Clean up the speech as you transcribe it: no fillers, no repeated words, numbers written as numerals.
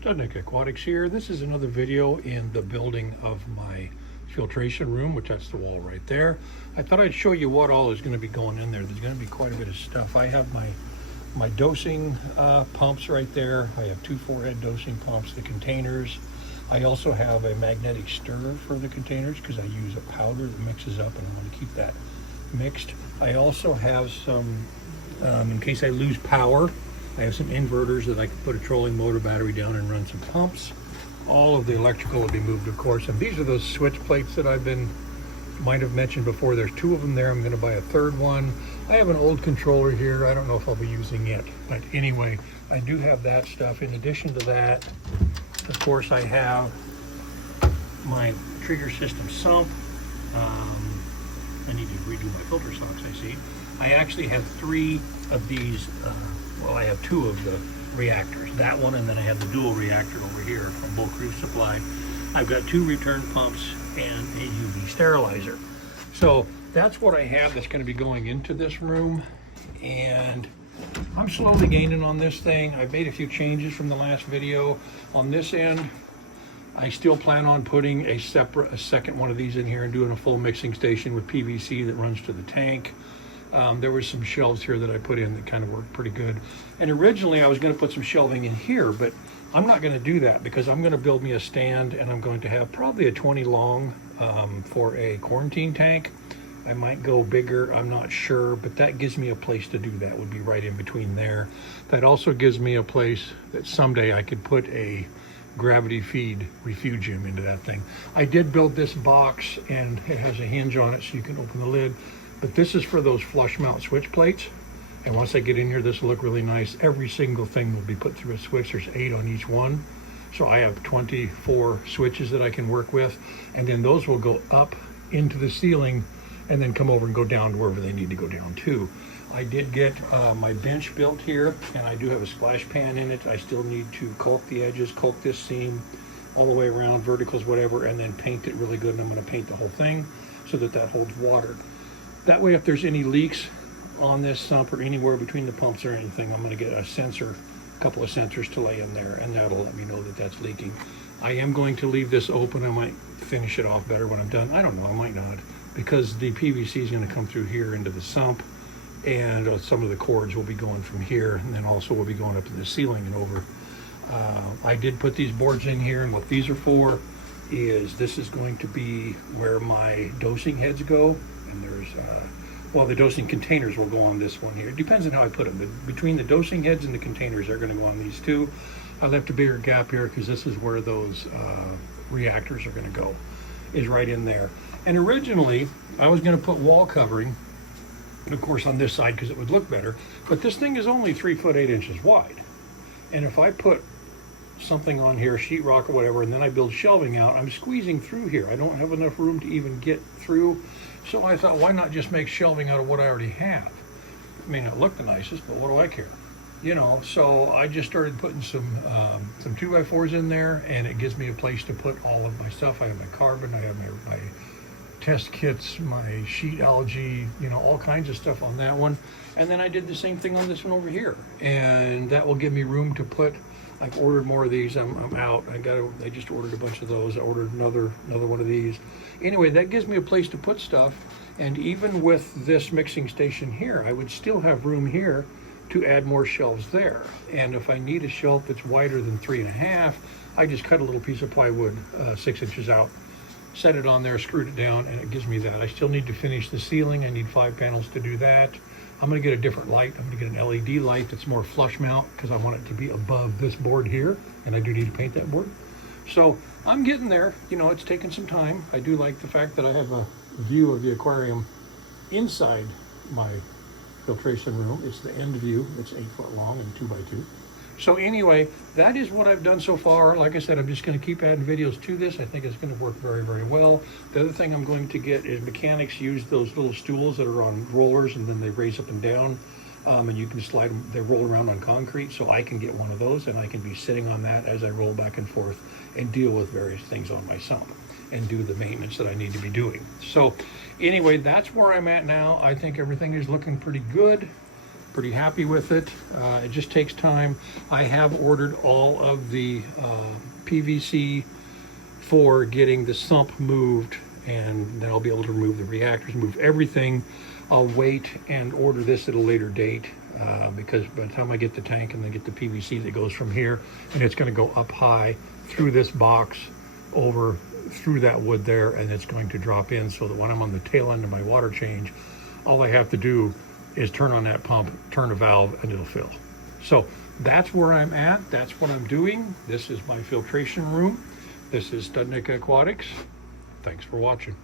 Studnick Aquatics here. This is another video in the building of my filtration room, which that's the wall right there. I thought I'd show you what all is going to be going in there. There's going to be quite a bit of stuff. I have my dosing pumps right there. I have two 4-head dosing pumps, the containers. I also have a magnetic stirrer for the containers because I use a powder that mixes up and I want to keep that mixed. I also have some, in case I lose power, I have some inverters that I can put a trolling motor battery down and run some pumps. All of the electrical will be moved, of course, and these are those switch plates that might have mentioned before. There's two of them there. I'm going to buy a third one. I have an old controller here. I don't know if I'll be using it, but anyway, I do have that stuff. In addition to that, of course, I have my trigger system sump. I need to redo my filter socks, I see. I actually have three of these, well, I have two of the reactors, that one, and then I have the dual reactor over here from Bulk Reef Supply. I've got two return pumps and a UV sterilizer. So that's what I have that's going to be going into this room, and I'm slowly gaining on this thing. I've made a few changes from the last video. On this end, I still plan on putting a second one of these in here and doing a full mixing station with PVC that runs to the tank. There were some shelves here that I put in that kind of worked pretty good. And originally I was going to put some shelving in here, but I'm not going to do that because I'm going to build me a stand, and I'm going to have probably a 20 long for a quarantine tank. I might go bigger, I'm not sure, but that gives me a place to do that, would be right in between there. That also gives me a place that someday I could put a gravity feed refugium into that thing. I did build this box and it has a hinge on it so you can open the lid. But this is for those flush mount switch plates. And once I get in here, this will look really nice. Every single thing will be put through a switch. There's 8 on each one. So I have 24 switches that I can work with. And then those will go up into the ceiling and then come over and go down to wherever they need to go down to. I did get my bench built here, and I do have a splash pan in it. I still need to caulk the edges, caulk this seam all the way around, verticals, whatever, and then paint it really good. And I'm gonna paint the whole thing so that that holds water. That way, if there's any leaks on this sump or anywhere between the pumps or anything, I'm going to get a sensor, a couple of sensors to lay in there, and that'll let me know that that's leaking. I am going to leave this open. I might finish it off better when I'm done. I don't know, I might not, because the PVC is going to come through here into the sump, and some of the cords will be going from here, and then also will be going up to the ceiling and over. I did put these boards in here, and what these are for is this is going to be where my dosing heads go. And there's, well, the dosing containers will go on this one here. It depends on how I put them. But between the dosing heads and the containers, they're going to go on these two. I left a bigger gap here because this is where those reactors are going to go, is right in there. And originally, I was going to put wall covering, of course, on this side because it would look better. But this thing is only 3 foot 8 inches wide. And if I put something on here, sheetrock or whatever, and then I build shelving out, I'm squeezing through here. I don't have enough room to even get through. So I thought, why not just make shelving out of what I already have? It may not look the nicest, but what do I care? You know, so I just started putting some 2x4s in there, and it gives me a place to put all of my stuff. I have my carbon, I have my test kits, my sheet algae, you know, all kinds of stuff on that one. And then I did the same thing on this one over here. And that will give me room to put, I've ordered more of these. I'm out. I just ordered a bunch of those. I ordered another one of these. Anyway, that gives me a place to put stuff. And even with this mixing station here, I would still have room here to add more shelves there. And if I need a shelf that's wider than 3.5, I just cut a little piece of plywood 6 inches out, set it on there, screwed it down, and it gives me that. I still need to finish the ceiling. I need 5 panels to do that. I'm going to get a different light. I'm going to get an LED light that's more flush mount because I want it to be above this board here, and I do need to paint that board. So I'm getting there. You know, it's taken some time. I do like the fact that I have a view of the aquarium inside my filtration room. It's the end view. It's 8 foot long and 2x2. So anyway, that is what I've done so far. Like I said, I'm just going to keep adding videos to this. I think it's going to work very, very well. The other thing I'm going to get is mechanics use those little stools that are on rollers, and then they raise up and down, and you can slide them. They roll around on concrete, so I can get one of those, and I can be sitting on that as I roll back and forth and deal with various things on my sump and do the maintenance that I need to be doing. So anyway, that's where I'm at now. I think everything is looking pretty good. Pretty happy with it. It just takes time. I have ordered all of the PVC for getting the sump moved, and then I'll be able to remove the reactors, move everything. I'll wait and order this at a later date because by the time I get the tank and then get the PVC that goes from here, and it's going to go up high through this box over through that wood there, and it's going to drop in so that when I'm on the tail end of my water change, all I have to do is turn on that pump, turn a valve, and it'll fill. So that's where I'm at. That's what I'm doing. This is my filtration room. This is Studnick Aquatics. Thanks for watching.